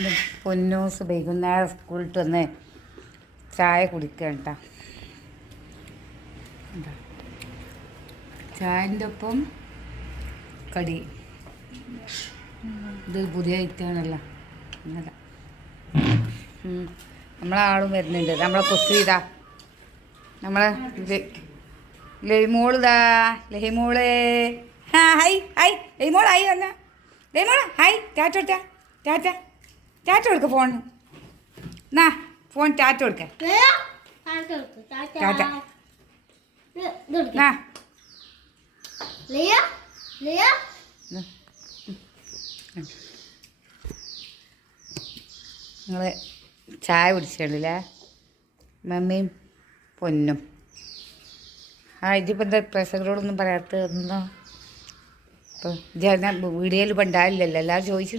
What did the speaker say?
ഇത് പൊന്നൂസ് വൈകുന്നേരം സ്കൂളിട്ട് വന്ന് ചായ കുടിക്കണ്ട. ചായൻ്റെ ഒപ്പം കടി. ഇത് പുതിയ ഐറ്റാണല്ലോ. അങ്ങനെ നമ്മളെ ആളും വരുന്നുണ്ട്. നമ്മളെ കൊസ്സീതാ, നമ്മളെ ലഹിമോളിതാ. ലഹിമോളെ ഹൈ ഹൈ ലഹിമോൾ ആയി വന്ന ലഹിമോള ഹായ്. ടാറ്റ കൊടുത്ത ടാറ്റ ടാറ്റ കൊടുക്ക. ഫോൺ എന്നാ ഫോൺ ടാറ്റ കൊടുക്ക. ടാറ്റ നിങ്ങൾ ചായ കുടിച്ചിട്ടില്ലേ മമ്മിയും പൊന്നും? ഇതിപ്പോൾ എന്താ പ്രേക്ഷകരോടൊന്നും പറയാത്തതെന്നോ? ഇപ്പോൾ ഞാൻ വീഡിയോയിൽ പണ്ടായില്ലല്ലോ, എല്ലാവരും ചോദിച്ചു.